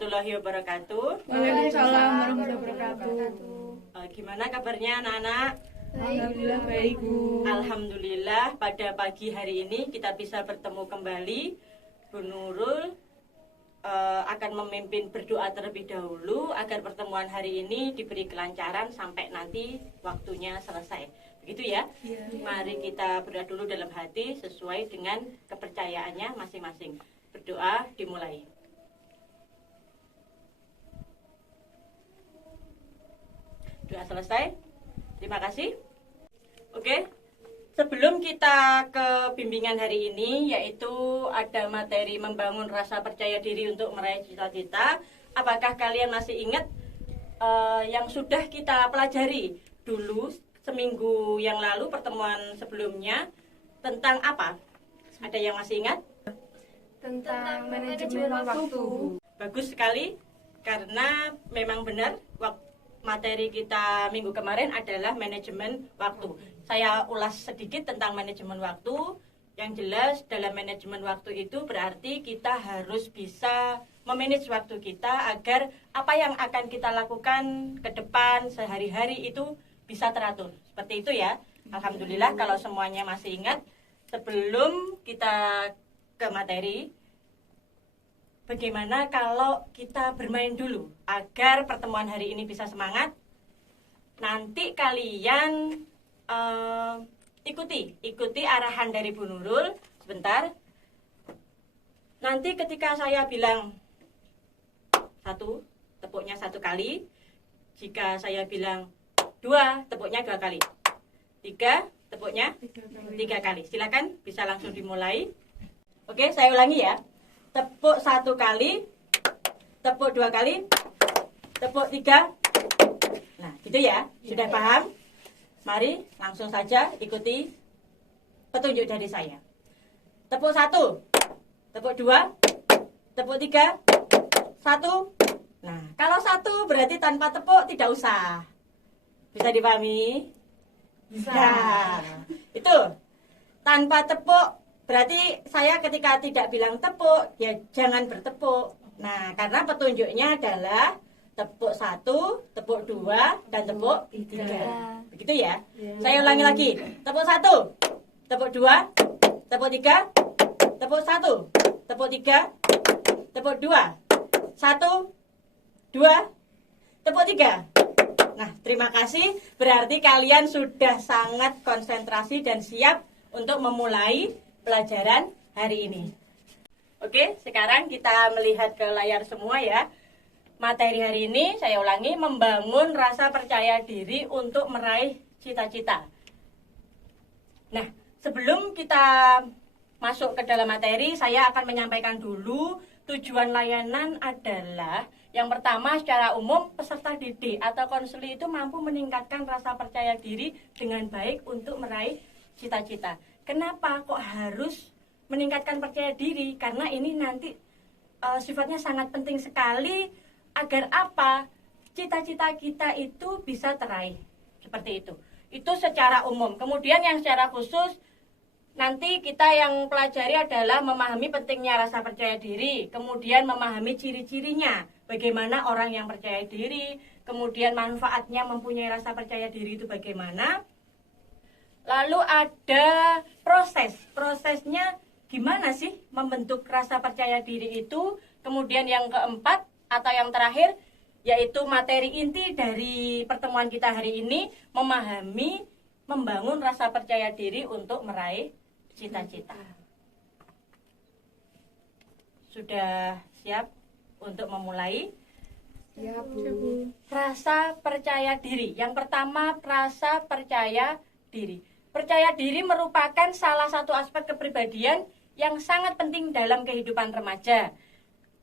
warahmatullahi wabarakatuh. Waalaikumsalam warahmatullahi wabarakatuh. Gimana kabarnya anak-anak? Alhamdulillah baik, Bu. Alhamdulillah pada pagi hari ini kita bisa bertemu kembali. Bu Nurul akan memimpin berdoa terlebih dahulu agar pertemuan hari ini diberi kelancaran sampai nanti waktunya selesai. Begitu ya? Ya. Mari kita berdoa dulu dalam hati sesuai dengan kepercayaannya masing-masing. Berdoa dimulai. Doa selesai. Terima kasih. Oke. Sebelum kita ke bimbingan hari ini, yaitu ada materi membangun rasa percaya diri untuk meraih cita-cita. Apakah kalian masih ingat yang sudah kita pelajari dulu seminggu yang lalu, pertemuan sebelumnya, tentang apa? Ada yang masih ingat? Tentang manajemen waktu. Bagus sekali, karena memang benar materi kita minggu kemarin adalah manajemen waktu. Saya ulas sedikit tentang manajemen waktu. Yang jelas dalam manajemen waktu itu berarti kita harus bisa memanage waktu kita agar apa yang akan kita lakukan ke depan sehari-hari itu bisa teratur. Seperti itu ya. Alhamdulillah kalau semuanya masih ingat. Sebelum kita ke materi, bagaimana kalau kita bermain dulu agar pertemuan hari ini bisa semangat? Nanti kalian ikuti arahan dari Bu Nurul sebentar. Nanti ketika saya bilang 1, tepuknya 1 kali. Jika saya bilang 2, tepuknya 2 kali. 3, tepuknya 3 kali. Silakan bisa langsung dimulai. Oke, saya ulangi ya. Tepuk 1 kali, tepuk 2 kali, tepuk 3. Nah, gitu ya. Sudah paham? Mari langsung saja ikuti petunjuk dari saya. Tepuk 1, tepuk 2, tepuk 3, 1. Nah, kalau 1 berarti tanpa tepuk tidak usah. Bisa dipahami? Bisa. Nah, itu tanpa tepuk. Berarti saya ketika tidak bilang tepuk, ya jangan bertepuk. Nah, karena petunjuknya adalah tepuk 1, tepuk 2, dan tepuk 3. Begitu ya? Saya ulangi lagi. Tepuk 1, tepuk 2, tepuk 3, tepuk 1, tepuk 3, tepuk 2, 1, 2, tepuk 3. Nah, terima kasih. Berarti kalian sudah sangat konsentrasi dan siap untuk memulai pelajaran hari ini. Oke, sekarang kita melihat ke layar semua ya. Materi hari ini saya ulangi, membangun rasa percaya diri untuk meraih cita-cita. Nah, sebelum kita masuk ke dalam materi, saya akan menyampaikan dulu tujuan layanan adalah yang pertama, secara umum peserta didik atau konseli itu mampu meningkatkan rasa percaya diri dengan baik untuk meraih cita-cita. Kenapa kok harus meningkatkan percaya diri? Karena ini nanti sifatnya sangat penting sekali agar apa? Cita-cita kita itu bisa teraih. Seperti itu. Itu secara umum. Kemudian yang secara khusus nanti kita yang pelajari adalah memahami pentingnya rasa percaya diri, kemudian memahami ciri-cirinya, bagaimana orang yang percaya diri, kemudian manfaatnya mempunyai rasa percaya diri itu bagaimana. Lalu ada prosesnya gimana sih membentuk rasa percaya diri itu. Kemudian yang keempat atau yang terakhir yaitu materi inti dari pertemuan kita hari ini, membangun rasa percaya diri untuk meraih cita-cita. Sudah siap untuk memulai? Ya, Bu. Rasa percaya diri. Yang pertama, rasa percaya diri. Percaya diri merupakan salah satu aspek kepribadian yang sangat penting dalam kehidupan remaja.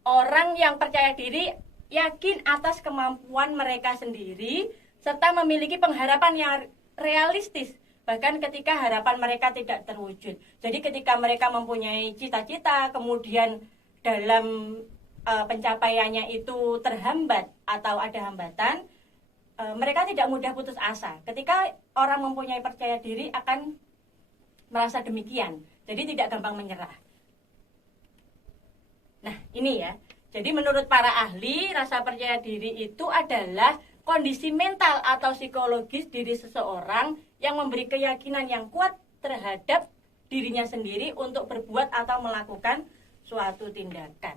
Orang yang percaya diri yakin atas kemampuan mereka sendiri serta memiliki pengharapan yang realistis bahkan ketika harapan mereka tidak terwujud. Jadi ketika mereka mempunyai cita-cita kemudian dalam pencapaiannya itu terhambat atau ada hambatan, mereka tidak mudah putus asa. Ketika orang mempunyai percaya diri akan merasa demikian. Jadi tidak gampang menyerah. Nah, ini ya. Jadi menurut para ahli, rasa percaya diri itu adalah kondisi mental atau psikologis diri seseorang yang memberi keyakinan yang kuat terhadap dirinya sendiri untuk berbuat atau melakukan suatu tindakan.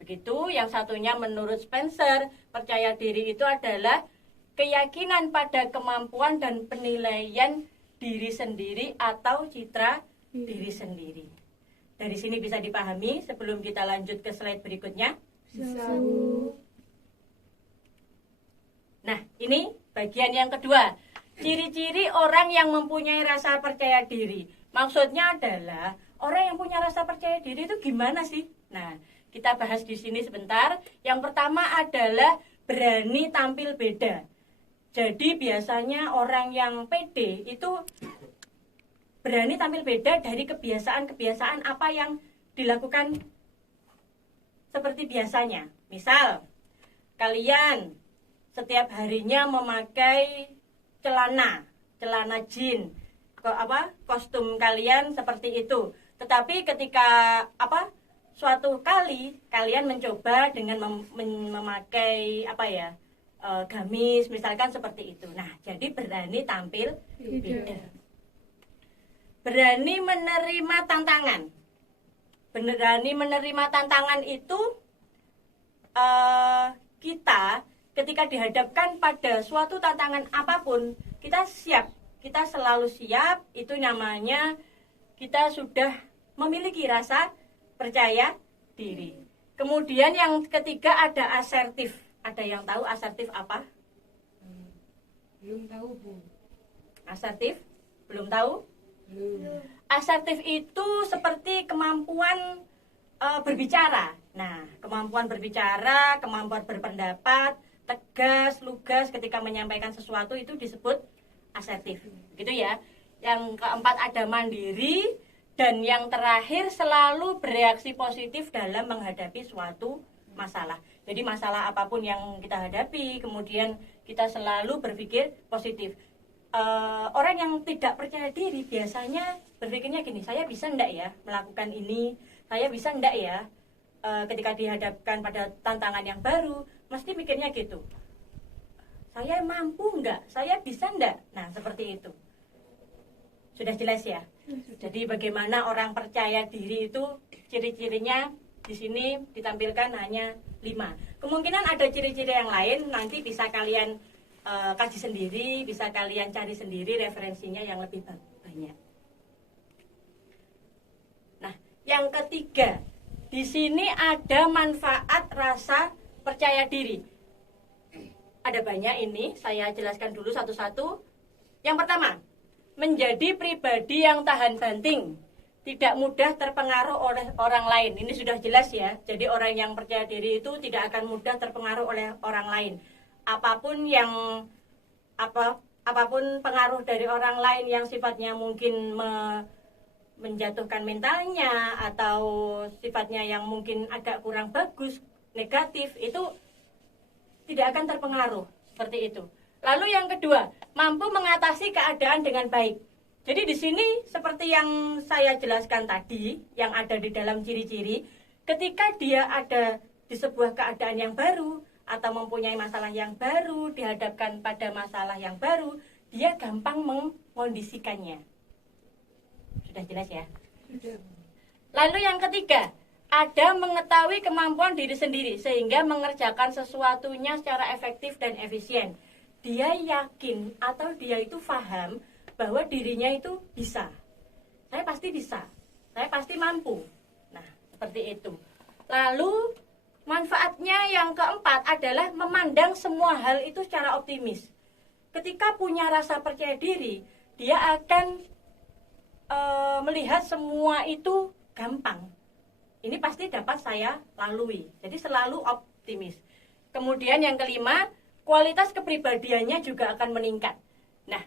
Begitu, yang satunya menurut Spencer, percaya diri itu adalah keyakinan pada kemampuan dan penilaian diri sendiri atau citra diri sendiri. Dari sini bisa dipahami sebelum kita lanjut ke slide berikutnya. Bisa, Bu. Nah, ini bagian yang kedua. Ciri-ciri orang yang mempunyai rasa percaya diri. Maksudnya adalah orang yang punya rasa percaya diri itu gimana sih? Nah, kita bahas di sini sebentar. Yang pertama adalah berani tampil beda. Jadi biasanya orang yang pede itu berani tampil beda dari kebiasaan-kebiasaan apa yang dilakukan seperti biasanya. Misal, kalian setiap harinya memakai celana jeans, kostum kalian seperti itu. Tetapi ketika suatu kali kalian mencoba dengan memakai gamis, misalkan seperti itu. Nah, jadi berani tampil beda. Berani menerima tantangan. Berani menerima tantangan itu kita ketika dihadapkan pada suatu tantangan apapun, kita siap. Kita selalu siap, itu namanya kita sudah memiliki rasa percaya diri. Kemudian yang ketiga ada asertif. Ada yang tahu asertif apa? Belum tahu, Bu. Asertif? Belum tahu? Belum. Asertif itu seperti kemampuan berbicara. Nah, kemampuan berbicara, kemampuan berpendapat, tegas, lugas ketika menyampaikan sesuatu itu disebut asertif. Gitu ya. Yang keempat ada mandiri, dan yang terakhir selalu bereaksi positif dalam menghadapi suatu masalah. Jadi masalah apapun yang kita hadapi, kemudian kita selalu berpikir positif. Orang yang tidak percaya diri biasanya berpikirnya gini, saya bisa enggak ya melakukan ini, saya bisa enggak ya ketika dihadapkan pada tantangan yang baru, mesti mikirnya gitu, saya mampu enggak, saya bisa enggak. Nah, seperti itu. Sudah jelas ya? Jadi bagaimana orang percaya diri itu, ciri-cirinya di sini ditampilkan hanya 5. Kemungkinan ada ciri-ciri yang lain, nanti bisa kalian kaji sendiri, bisa kalian cari sendiri referensinya yang lebih banyak. Nah, yang ketiga, di sini ada manfaat rasa percaya diri. Ada banyak ini, saya jelaskan dulu satu-satu. Yang pertama, menjadi pribadi yang tahan banting, tidak mudah terpengaruh oleh orang lain. Ini sudah jelas ya. Jadi orang yang percaya diri itu tidak akan mudah terpengaruh oleh orang lain. Apapun pengaruh dari orang lain yang sifatnya mungkin menjatuhkan mentalnya atau sifatnya yang mungkin agak kurang bagus, negatif, itu tidak akan terpengaruh seperti itu. Lalu yang kedua, mampu mengatasi keadaan dengan baik. Jadi di sini seperti yang saya jelaskan tadi, yang ada di dalam ciri-ciri, ketika dia ada di sebuah keadaan yang baru atau mempunyai masalah yang baru, dihadapkan pada masalah yang baru, dia gampang mengkondisikannya. Sudah jelas ya? Sudah. Lalu yang ketiga, ada mengetahui kemampuan diri sendiri sehingga mengerjakan sesuatunya secara efektif dan efisien. Dia yakin atau dia itu paham bahwa dirinya itu bisa. Saya pasti bisa. Saya pasti mampu. Nah, seperti itu. Lalu manfaatnya yang keempat adalah memandang semua hal itu secara optimis. Ketika punya rasa percaya diri, dia akan melihat semua itu gampang. Ini pasti dapat saya lalui. Jadi selalu optimis. Kemudian yang kelima, kualitas kepribadiannya juga akan meningkat. Nah,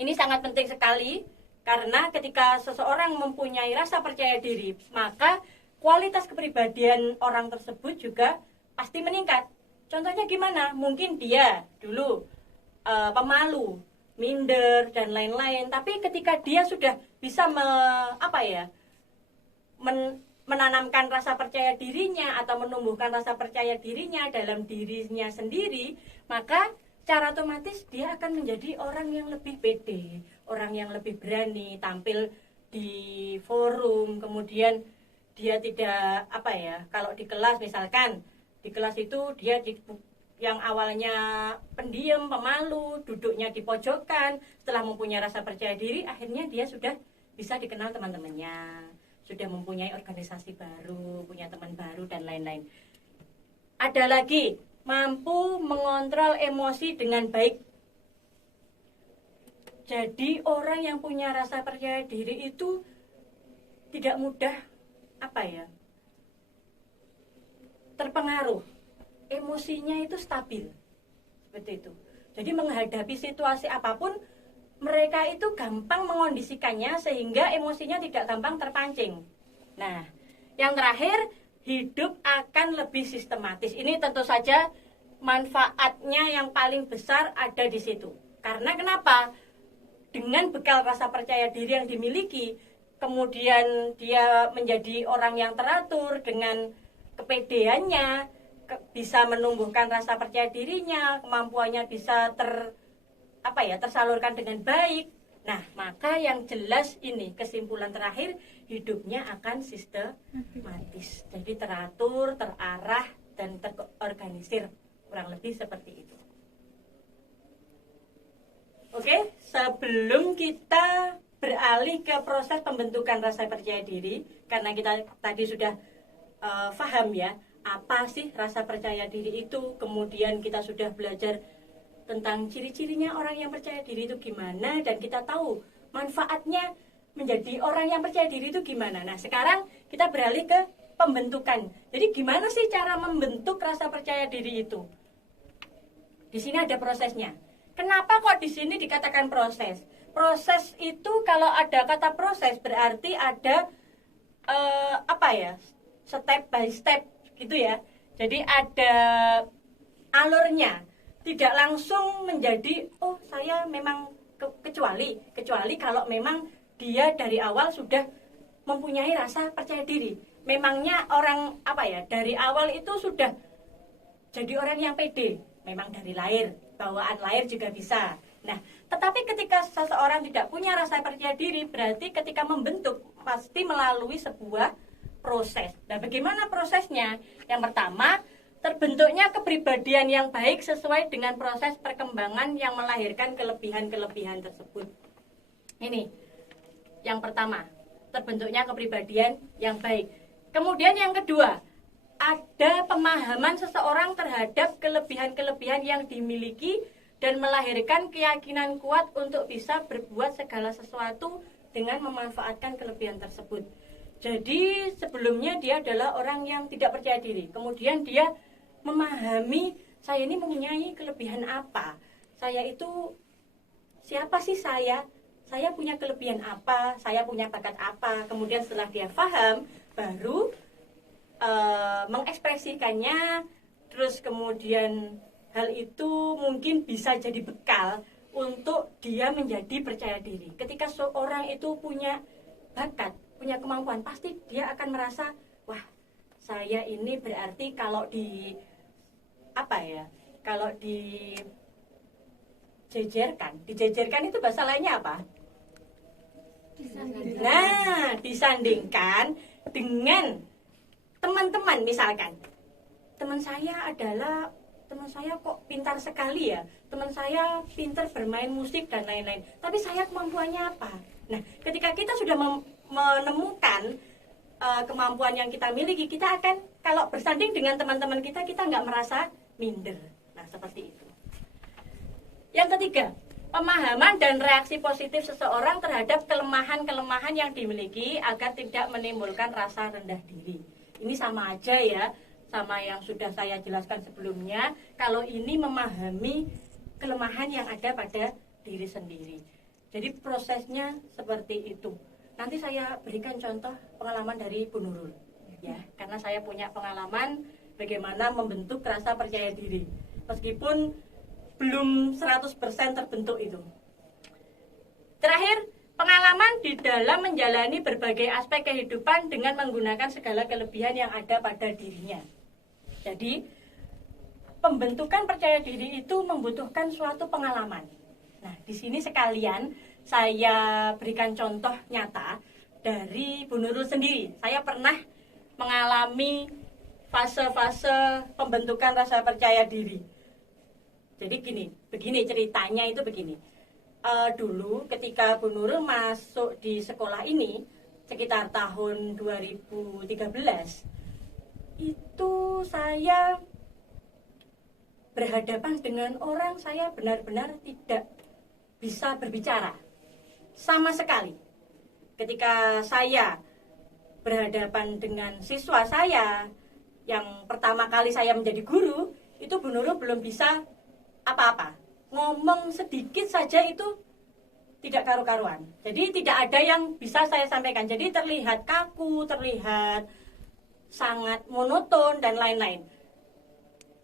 ini sangat penting sekali karena ketika seseorang mempunyai rasa percaya diri, maka kualitas kepribadian orang tersebut juga pasti meningkat. Contohnya gimana? Mungkin dia dulu pemalu, minder dan lain-lain, tapi ketika dia sudah bisa menanamkan rasa percaya dirinya atau menumbuhkan rasa percaya dirinya dalam dirinya sendiri, maka secara otomatis dia akan menjadi orang yang lebih pede, orang yang lebih berani tampil di forum. Kemudian dia tidak kalau di kelas misalkan, di kelas itu dia yang awalnya pendiam, pemalu, duduknya di pojokan, setelah mempunyai rasa percaya diri, akhirnya dia sudah bisa dikenal teman-temannya, sudah mempunyai organisasi baru, punya teman baru dan lain-lain. Ada lagi, mampu mengontrol emosi dengan baik. Jadi orang yang punya rasa percaya diri itu tidak mudah terpengaruh. Emosinya itu stabil. Seperti itu. Jadi menghadapi situasi apapun, mereka itu gampang mengondisikannya sehingga emosinya tidak gampang terpancing. Nah, yang terakhir, hidup akan lebih sistematis. Ini tentu saja manfaatnya yang paling besar ada di situ. Karena kenapa? Dengan bekal rasa percaya diri yang dimiliki, kemudian dia menjadi orang yang teratur dengan kepedeannya, bisa menumbuhkan rasa percaya dirinya, kemampuannya bisa tersalurkan dengan baik. Nah, maka yang jelas ini kesimpulan terakhir, hidupnya akan sistematis. Jadi teratur, terarah, dan terorganisir. Kurang lebih seperti itu. Oke, sebelum kita beralih ke proses pembentukan rasa percaya diri, karena kita tadi sudah paham ya, apa sih rasa percaya diri itu, kemudian kita sudah belajar tentang ciri-cirinya orang yang percaya diri itu gimana, dan kita tahu manfaatnya menjadi orang yang percaya diri itu gimana. Nah, sekarang kita beralih ke pembentukan. Jadi gimana sih cara membentuk rasa percaya diri itu? Di sini ada prosesnya. Kenapa kok di sini dikatakan proses? Proses itu kalau ada kata proses berarti ada step by step gitu ya. Jadi ada alurnya. Tidak langsung menjadi saya memang kecuali kalau memang dia dari awal sudah mempunyai rasa percaya diri. Memangnya orang dari awal itu sudah jadi orang yang pede, memang dari lahir, bawaan lahir juga bisa. Nah, tetapi ketika seseorang tidak punya rasa percaya diri, berarti ketika membentuk pasti melalui sebuah proses. Nah, bagaimana prosesnya? Yang pertama, terbentuknya kepribadian yang baik sesuai dengan proses perkembangan yang melahirkan kelebihan-kelebihan tersebut. Ini yang pertama, terbentuknya kepribadian yang baik. Kemudian yang kedua, ada pemahaman seseorang terhadap kelebihan-kelebihan yang dimiliki dan melahirkan keyakinan kuat untuk bisa berbuat segala sesuatu dengan memanfaatkan kelebihan tersebut. Jadi sebelumnya dia adalah orang yang tidak percaya diri. Kemudian dia memahami, saya ini mempunyai kelebihan apa? Saya itu siapa sih saya? Saya punya kelebihan apa? Saya punya bakat apa? Kemudian setelah dia paham, baru mengekspresikannya. Terus kemudian hal itu mungkin bisa jadi bekal untuk dia menjadi percaya diri. Ketika seorang itu punya bakat, punya kemampuan, pasti dia akan merasa, wah, saya ini berarti kalau dijejerkan itu bahasa lainnya apa? Nah, disandingkan dengan teman-teman, misalkan teman saya kok pintar sekali ya, teman saya pintar bermain musik dan lain-lain, tapi saya kemampuannya apa? Nah, ketika kita sudah menemukan kemampuan yang kita miliki, kita akan, kalau bersanding dengan teman-teman kita nggak merasa minder. Nah, seperti itu. Yang ketiga, pemahaman dan reaksi positif seseorang terhadap kelemahan-kelemahan yang dimiliki agar tidak menimbulkan rasa rendah diri. Ini sama aja ya, sama yang sudah saya jelaskan sebelumnya. Kalau ini memahami kelemahan yang ada pada diri sendiri. Jadi prosesnya seperti itu. Nanti saya berikan contoh pengalaman dari Bu Nurul, ya, karena saya punya pengalaman bagaimana membentuk rasa percaya diri. Meskipun belum 100% terbentuk itu. Terakhir, Pengalaman di dalam menjalani berbagai aspek kehidupan dengan menggunakan segala kelebihan yang ada pada dirinya. Jadi, pembentukan percaya diri itu membutuhkan suatu pengalaman. Nah, di sini sekalian saya berikan contoh nyata dari Bu Nurul sendiri. Saya pernah mengalami fase-fase pembentukan rasa percaya diri. Jadi begini ceritanya itu begini. Dulu ketika Bu Nurul masuk di sekolah ini sekitar tahun 2013, itu saya berhadapan dengan orang, saya benar-benar tidak bisa berbicara sama sekali. Ketika saya berhadapan dengan siswa saya yang pertama kali saya menjadi guru, itu Bu Nurul belum bisa apa-apa. Ngomong sedikit saja itu tidak karu-karuan. Jadi tidak ada yang bisa saya sampaikan. Jadi terlihat kaku, terlihat sangat monoton dan lain-lain.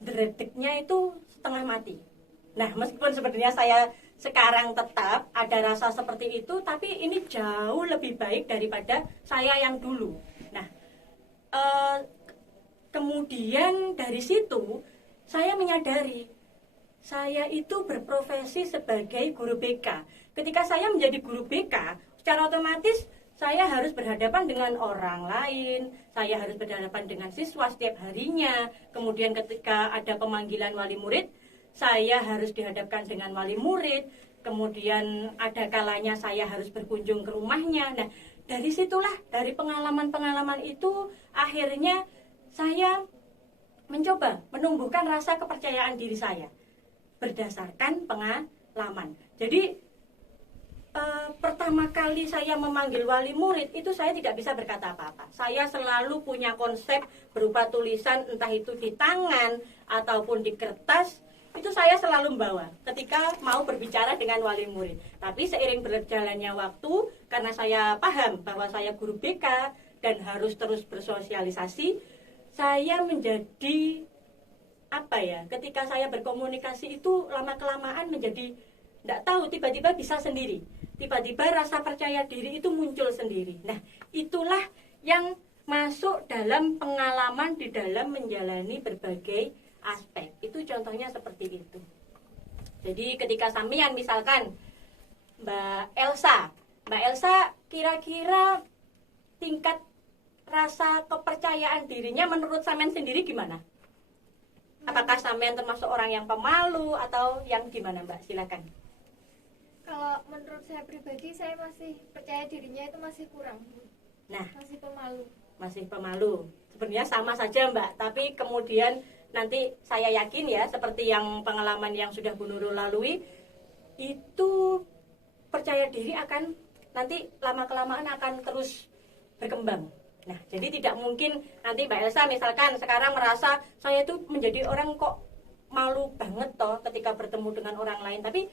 Deretiknya itu setengah mati. Nah, meskipun sebenarnya saya sekarang tetap ada rasa seperti itu, tapi ini jauh lebih baik daripada saya yang dulu. Nah, kemudian dari situ saya menyadari saya itu berprofesi sebagai guru BK. Ketika saya menjadi guru BK, secara otomatis saya harus berhadapan dengan orang lain, saya harus berhadapan dengan siswa setiap harinya. Kemudian ketika ada pemanggilan wali murid, saya harus dihadapkan dengan wali murid. Kemudian ada kalanya saya harus berkunjung ke rumahnya. Nah, dari situlah, dari pengalaman-pengalaman itu, akhirnya saya mencoba menumbuhkan rasa kepercayaan diri saya berdasarkan pengalaman. Jadi pertama kali saya memanggil wali murid itu saya tidak bisa berkata apa-apa. Saya selalu punya konsep berupa tulisan, entah itu di tangan ataupun di kertas, itu saya selalu membawa ketika mau berbicara dengan wali murid. Tapi seiring berjalannya waktu, karena saya paham bahwa saya guru BK dan harus terus bersosialisasi, saya menjadi ketika saya berkomunikasi itu lama-kelamaan menjadi tidak tahu, tiba-tiba bisa sendiri. Tiba-tiba rasa percaya diri itu muncul sendiri. Nah, itulah yang masuk dalam pengalaman di dalam menjalani berbagai aspek. Itu contohnya seperti itu. Jadi ketika sampean misalkan Mbak Elsa kira-kira tingkat rasa kepercayaan dirinya menurut sampean sendiri gimana? Apakah sampean termasuk orang yang pemalu atau yang gimana, Mbak? Silakan. Kalau menurut saya pribadi, saya masih percaya dirinya itu masih kurang. Nah, masih pemalu. Masih pemalu. Sebenarnya sama saja, Mbak. Tapi kemudian nanti saya yakin ya, seperti yang pengalaman yang sudah Bu Nurul lalui, itu percaya diri akan nanti lama-kelamaan akan terus berkembang. Nah, jadi tidak mungkin nanti Mbak Elsa misalkan sekarang merasa saya itu menjadi orang kok malu banget toh ketika bertemu dengan orang lain, tapi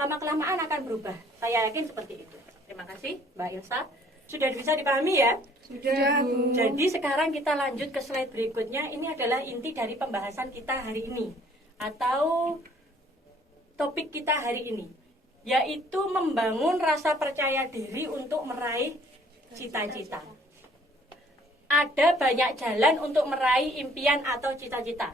lama-kelamaan akan berubah. Saya yakin seperti itu. Terima kasih Mbak Elsa. Sudah bisa dipahami ya? Sudah, Bu. Jadi sekarang kita lanjut ke slide berikutnya. Ini adalah inti dari pembahasan kita hari ini atau topik kita hari ini, yaitu membangun rasa percaya diri untuk meraih cita-cita. Ada banyak jalan untuk meraih impian atau cita-cita.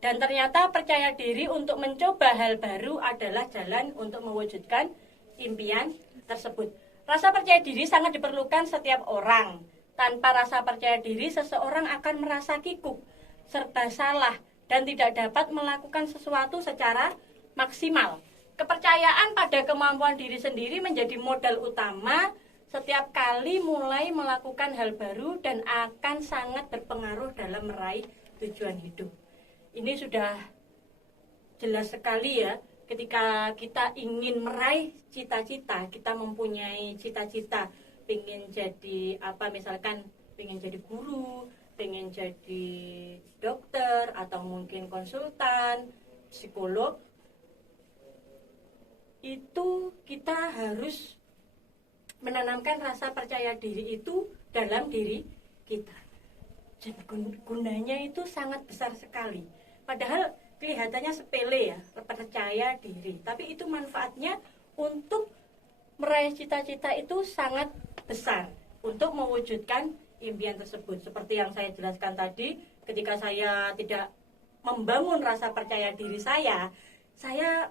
Dan ternyata percaya diri untuk mencoba hal baru adalah jalan untuk mewujudkan impian tersebut. Rasa percaya diri sangat diperlukan setiap orang. Tanpa rasa percaya diri, seseorang akan merasa kikuk, serba salah, dan tidak dapat melakukan sesuatu secara maksimal. Kepercayaan pada kemampuan diri sendiri menjadi modal utama setiap kali mulai melakukan hal baru dan akan sangat berpengaruh dalam meraih tujuan hidup. Ini sudah jelas sekali ya, ketika kita ingin meraih cita-cita, kita mempunyai cita-cita, pengen jadi misalkan pengen jadi guru, pengen jadi dokter, atau mungkin konsultan, psikolog, itu kita harus menanamkan rasa percaya diri itu dalam diri kita. Dan gunanya itu sangat besar sekali. Padahal kelihatannya sepele ya, percaya diri. Tapi itu manfaatnya untuk meraih cita-cita itu sangat besar untuk mewujudkan impian tersebut. Seperti yang saya jelaskan tadi, ketika saya tidak membangun rasa percaya diri saya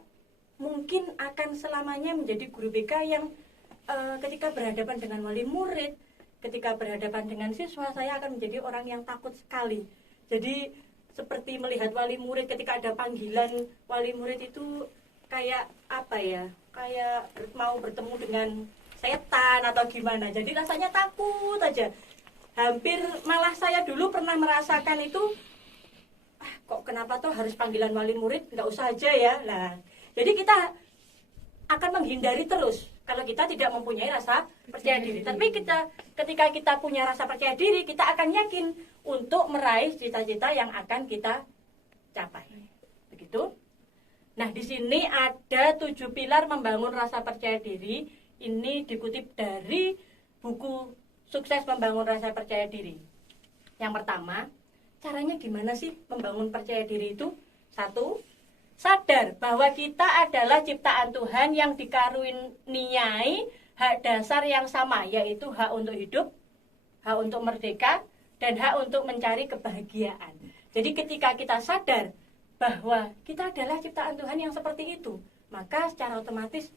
mungkin akan selamanya menjadi guru BK yang ketika berhadapan dengan wali murid, ketika berhadapan dengan siswa, saya akan menjadi orang yang takut sekali. Jadi seperti melihat wali murid, ketika ada panggilan wali murid itu kayak apa ya, kayak mau bertemu dengan setan atau gimana. Jadi rasanya takut aja. Hampir malah saya dulu pernah merasakan itu, kok kenapa tuh harus panggilan wali murid, nggak usah aja ya. Nah, jadi kita akan menghindari terus kalau kita tidak mempunyai rasa percaya diri. Tapi ketika kita punya rasa percaya diri, kita akan yakin untuk meraih cita-cita yang akan kita capai. Begitu. Nah, di sini ada 7 pilar membangun rasa percaya diri. Ini dikutip dari buku Sukses Membangun Rasa Percaya Diri. Yang pertama, caranya gimana sih membangun percaya diri itu? 1, sadar bahwa kita adalah ciptaan Tuhan yang dikaruniai hak dasar yang sama, yaitu hak untuk hidup, hak untuk merdeka, dan hak untuk mencari kebahagiaan. Jadi ketika kita sadar bahwa kita adalah ciptaan Tuhan yang seperti itu, maka secara otomatis,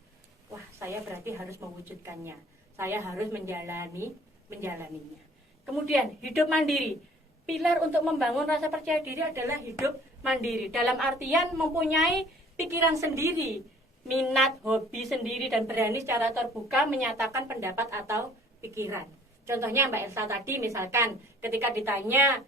wah, saya berarti harus mewujudkannya. Saya harus menjalaninya. Kemudian, hidup mandiri. Pilar untuk membangun rasa percaya diri adalah hidup mandiri. Dalam artian mempunyai pikiran sendiri, minat, hobi sendiri, dan berani secara terbuka menyatakan pendapat atau pikiran. Contohnya Mbak Elsa tadi misalkan ketika ditanya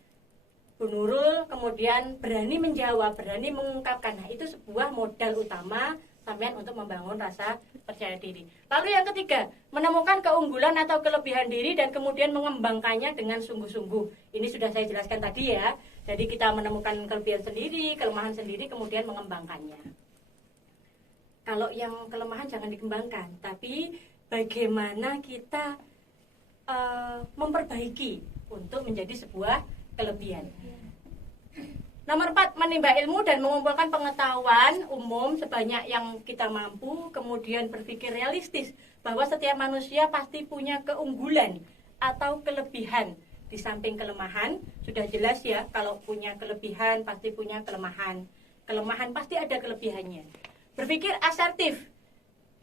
Bu Nurul, kemudian berani menjawab, berani mengungkapkan. Nah, itu sebuah modal utama sampean untuk membangun rasa percaya diri. Lalu yang ketiga, menemukan keunggulan atau kelebihan diri dan kemudian mengembangkannya dengan sungguh-sungguh. Ini sudah saya jelaskan tadi ya. Jadi kita menemukan kelebihan sendiri, kelemahan sendiri, kemudian mengembangkannya. Kalau yang kelemahan jangan dikembangkan, tapi bagaimana kita memperbaiki untuk menjadi sebuah kelebihan. Nomor 4, menimba ilmu dan mengumpulkan pengetahuan umum sebanyak yang kita mampu, kemudian berpikir realistis bahwa setiap manusia pasti punya keunggulan atau kelebihan di samping kelemahan. Sudah jelas ya, kalau punya kelebihan pasti punya kelemahan. Kelemahan pasti ada kelebihannya. Berpikir asertif,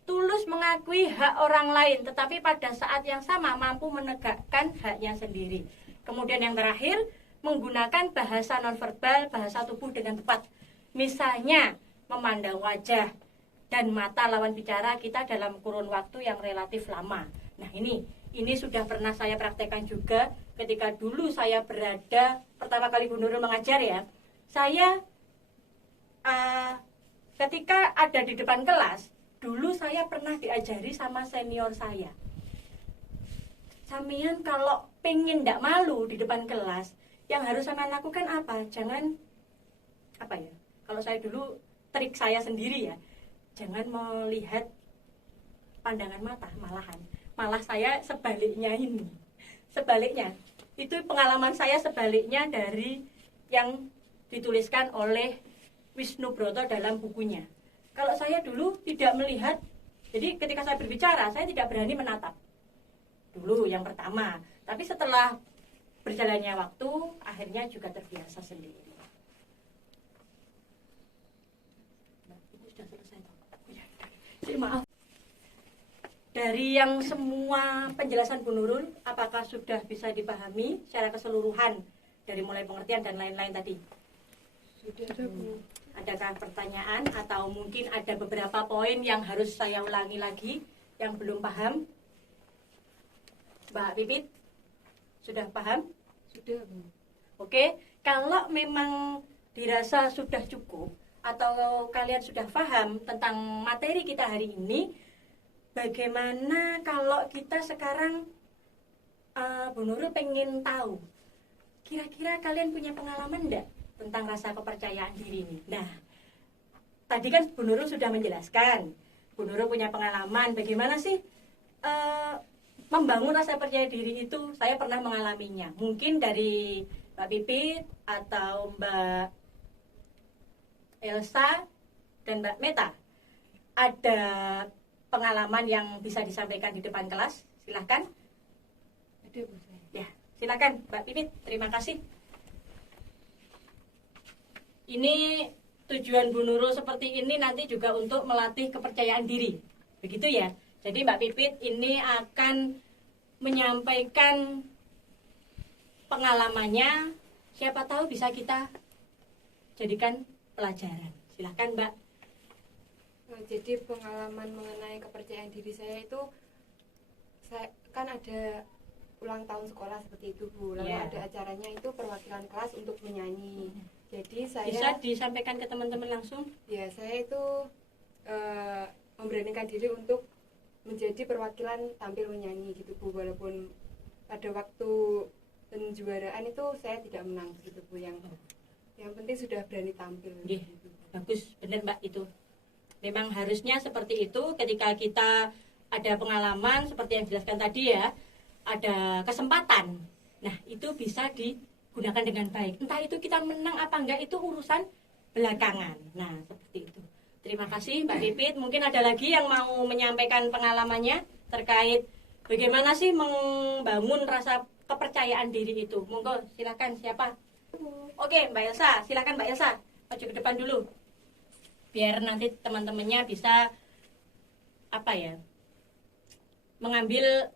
tulus mengakui hak orang lain, tetapi pada saat yang sama mampu menegakkan haknya sendiri. Kemudian yang terakhir, menggunakan bahasa nonverbal, bahasa tubuh dengan tepat. Misalnya, memandang wajah dan mata lawan bicara kita dalam kurun waktu yang relatif lama. Nah, ini sudah pernah saya praktekkan juga ketika dulu saya berada, pertama kali Bu Nurul mengajar ya. Saya ketika ada di depan kelas, dulu saya pernah diajari sama senior saya. Sampeyan kalau pengen ndak malu di depan kelas, yang harus sampean lakukan apa? Jangan kalau saya dulu trik saya sendiri ya, jangan melihat pandangan mata, malah saya sebaliknya ini. Sebaliknya, itu pengalaman saya sebaliknya dari yang dituliskan oleh Wisnu Broto dalam bukunya. Kalau saya dulu tidak melihat, jadi ketika saya berbicara, saya tidak berani menatap. Dulu yang pertama, tapi setelah berjalannya waktu, akhirnya juga terbiasa sendiri. Nah, ini sudah selesai. Maaf. Dari yang semua penjelasan Bu Nurul, apakah sudah bisa dipahami secara keseluruhan dari mulai pengertian dan lain-lain tadi? Sudah, Bu. Adakah pertanyaan atau mungkin ada beberapa poin yang harus saya ulangi lagi yang belum paham? Mbak Pipit, sudah paham? Sudah, Bu. Oke, kalau memang dirasa sudah cukup atau kalian sudah paham tentang materi kita hari ini, bagaimana kalau kita sekarang Bu Nurul pengen tahu, kira-kira kalian punya pengalaman enggak tentang rasa kepercayaan diri ini? Nah, tadi kan Bu Nurul sudah menjelaskan, Bu Nurul punya pengalaman bagaimana sih membangun rasa percaya diri itu. Saya pernah mengalaminya. Mungkin dari Mbak Pipit atau Mbak Elsa dan Mbak Meta ada pengalaman yang bisa disampaikan di depan kelas? Silahkan. Ada Bu saya. Ya, silakan Mbak Pipit. Terima kasih. Ini tujuan Bu Nurul seperti ini nanti juga untuk melatih kepercayaan diri. Begitu ya. Jadi Mbak Pipit ini akan menyampaikan pengalamannya. Siapa tahu bisa kita jadikan pelajaran. Silahkan Mbak. Jadi pengalaman mengenai kepercayaan diri saya itu, saya kan ada ulang tahun sekolah seperti itu Bu. Lalu Ya. ada acaranya itu perwakilan kelas untuk menyanyi. Jadi saya Bisa disampaikan ke teman-teman langsung? ya saya itu memberanikan diri untuk menjadi perwakilan tampil menyanyi gitu Bu. Walaupun pada waktu penjuaraan itu saya tidak menang gitu Bu. Yang penting sudah berani tampil. Nggih. Gitu. Bagus, benar Mbak itu. Memang harusnya seperti itu ketika kita ada pengalaman seperti yang dijelaskan tadi ya, ada kesempatan. Nah, itu bisa digunakan dengan baik. Entah itu kita menang apa enggak, itu urusan belakangan. Nah, seperti itu. Terima kasih Mbak Pipit. Mungkin ada lagi yang mau menyampaikan pengalamannya terkait bagaimana sih membangun rasa kepercayaan diri itu. Monggo, silakan siapa? Oke, Mbak Elsa, silakan Mbak Elsa. Maju ke depan dulu. Biar nanti teman-temannya bisa mengambil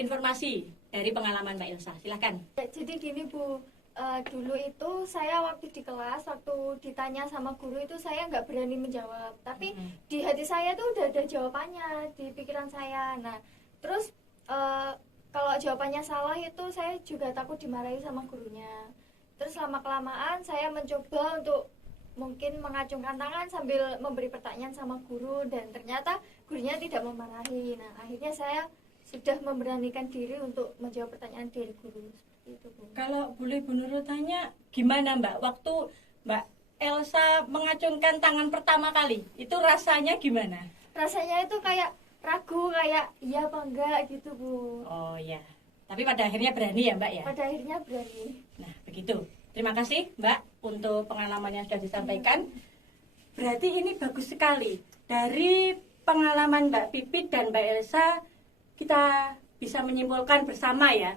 informasi dari pengalaman Mbak Elsa. Silakan. Ya, jadi gini Bu, dulu itu saya waktu di kelas, waktu ditanya sama guru itu saya nggak berani menjawab. Tapi di hati saya tuh udah ada jawabannya di pikiran saya. Nah, terus kalau jawabannya salah itu saya juga takut dimarahi sama gurunya. Terus lama-kelamaan saya mencoba untuk mungkin mengacungkan tangan sambil memberi pertanyaan sama guru, dan ternyata gurunya tidak memarahi. Nah, akhirnya saya sudah memberanikan diri untuk menjawab pertanyaan dari guru. Seperti itu Bu. Kalau boleh Bu Nurul tanya, gimana Mbak waktu Mbak Elsa mengacungkan tangan pertama kali? Itu rasanya gimana? Rasanya itu kayak ragu, kayak iya apa enggak gitu Bu. Oh ya. Tapi pada akhirnya berani ya Mbak ya? Pada akhirnya berani. Nah, begitu. Terima kasih Mbak untuk pengalaman yang sudah disampaikan. Berarti ini bagus sekali. Dari pengalaman Mbak Pipit dan Mbak Elsa, kita bisa menyimpulkan bersama ya,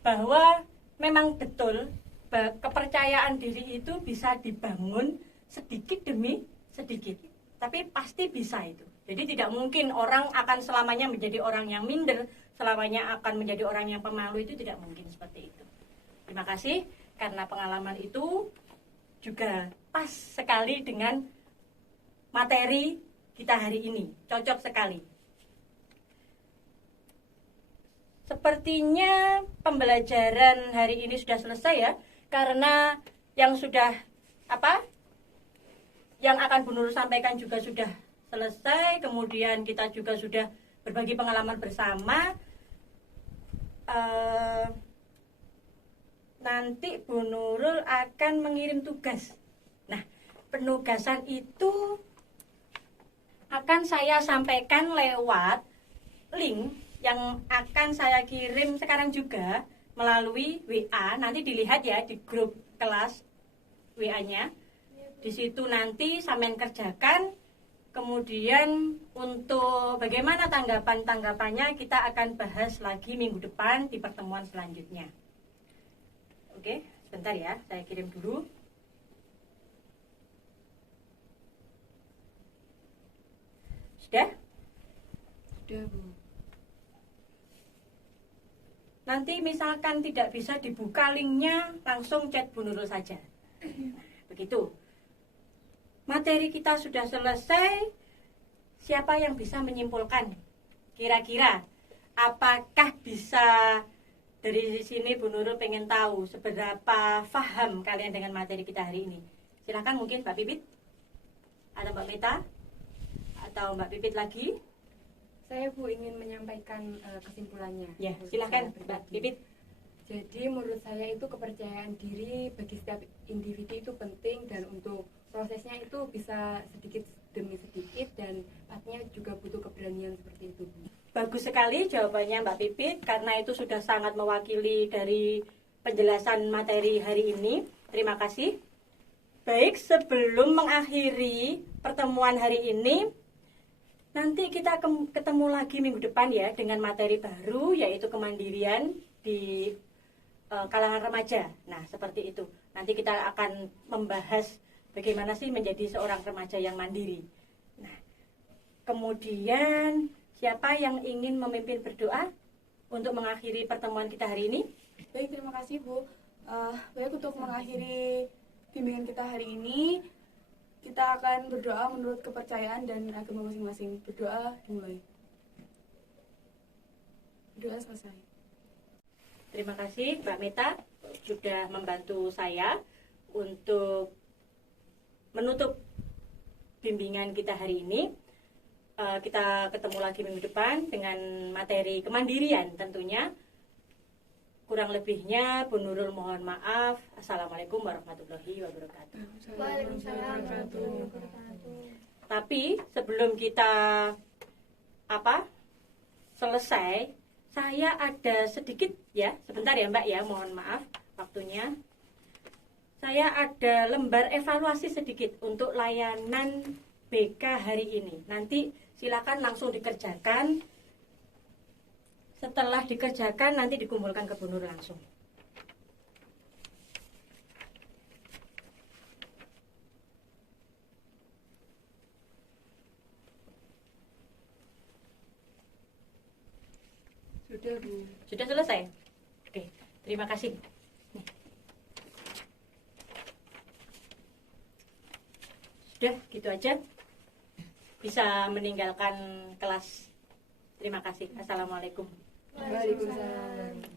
bahwa memang betul kepercayaan diri itu bisa dibangun sedikit demi sedikit. Tapi pasti bisa itu. Jadi tidak mungkin orang akan selamanya menjadi orang yang minder, selamanya akan menjadi orang yang pemalu, itu tidak mungkin seperti itu. Terima kasih. Karena pengalaman itu juga pas sekali dengan materi kita hari ini. Cocok sekali. Sepertinya pembelajaran hari ini sudah selesai ya. Karena yang sudah yang akan Bu Nurul sampaikan juga sudah selesai. Kemudian kita juga sudah berbagi pengalaman bersama. Nanti Bu Nurul akan mengirim tugas. Nah, penugasan itu akan saya sampaikan lewat link yang akan saya kirim sekarang juga melalui WA. Nanti dilihat ya di grup kelas WA-nya. Di situ nanti sampean kerjakan. Kemudian untuk bagaimana tanggapan-tanggapannya kita akan bahas lagi minggu depan di pertemuan selanjutnya. Oke, sebentar ya, saya kirim dulu. Sudah? Sudah Bu. Nanti misalkan tidak bisa dibuka linknya, langsung chat Bu Nurul saja. Begitu. Materi kita sudah selesai. Siapa yang bisa menyimpulkan? Kira-kira apakah bisa dari sini Bu Nurul pengen tahu seberapa paham kalian dengan materi kita hari ini? Silakan mungkin Mbak Pipit atau Mbak Meta atau Mbak Pipit lagi. Saya Bu ingin menyampaikan kesimpulannya. Ya, Menurut silakan saya Mbak pribadi. Pipit. Jadi menurut saya itu kepercayaan diri bagi setiap individu itu penting, dan untuk prosesnya itu bisa sedikit demi sedikit, dan pastinya juga butuh keberanian seperti itu Bu. Bagus sekali jawabannya Mbak Pipit, karena itu sudah sangat mewakili dari penjelasan materi hari ini. Terima kasih. Baik, sebelum mengakhiri pertemuan hari ini, Nanti kita ketemu lagi minggu depan ya dengan materi baru yaitu kemandirian di kalangan remaja. Nah, seperti itu. Nanti kita akan membahas bagaimana sih menjadi seorang remaja yang mandiri. Nah, kemudian siapa yang ingin memimpin berdoa untuk mengakhiri pertemuan kita hari ini? Baik, terima kasih Bu. Baik, untuk mengakhiri bimbingan kita hari ini, kita akan berdoa menurut kepercayaan dan agama masing-masing. Berdoa dimulai. Berdoa selesai. Terima kasih Mbak Meta sudah membantu saya untuk menutup bimbingan kita hari ini. Kita ketemu lagi minggu depan dengan materi kemandirian tentunya. Kurang lebihnya Bu Nurul mohon maaf. Assalamualaikum warahmatullahi wabarakatuh. Waalaikumsalam warahmatullahi wabarakatuh. Tapi sebelum kita selesai, saya ada sedikit ya, sebentar ya Mbak ya, mohon maaf waktunya. Saya ada lembar evaluasi sedikit untuk layanan BK hari ini. Nanti silakan langsung dikerjakan. Setelah dikerjakan nanti dikumpulkan ke Bu Nur langsung. Sudah Bu. Sudah selesai? Oke, terima kasih. Nih. Sudah, gitu aja. Bisa meninggalkan kelas. Terima kasih. Assalamualaikum. Waalaikumsalam.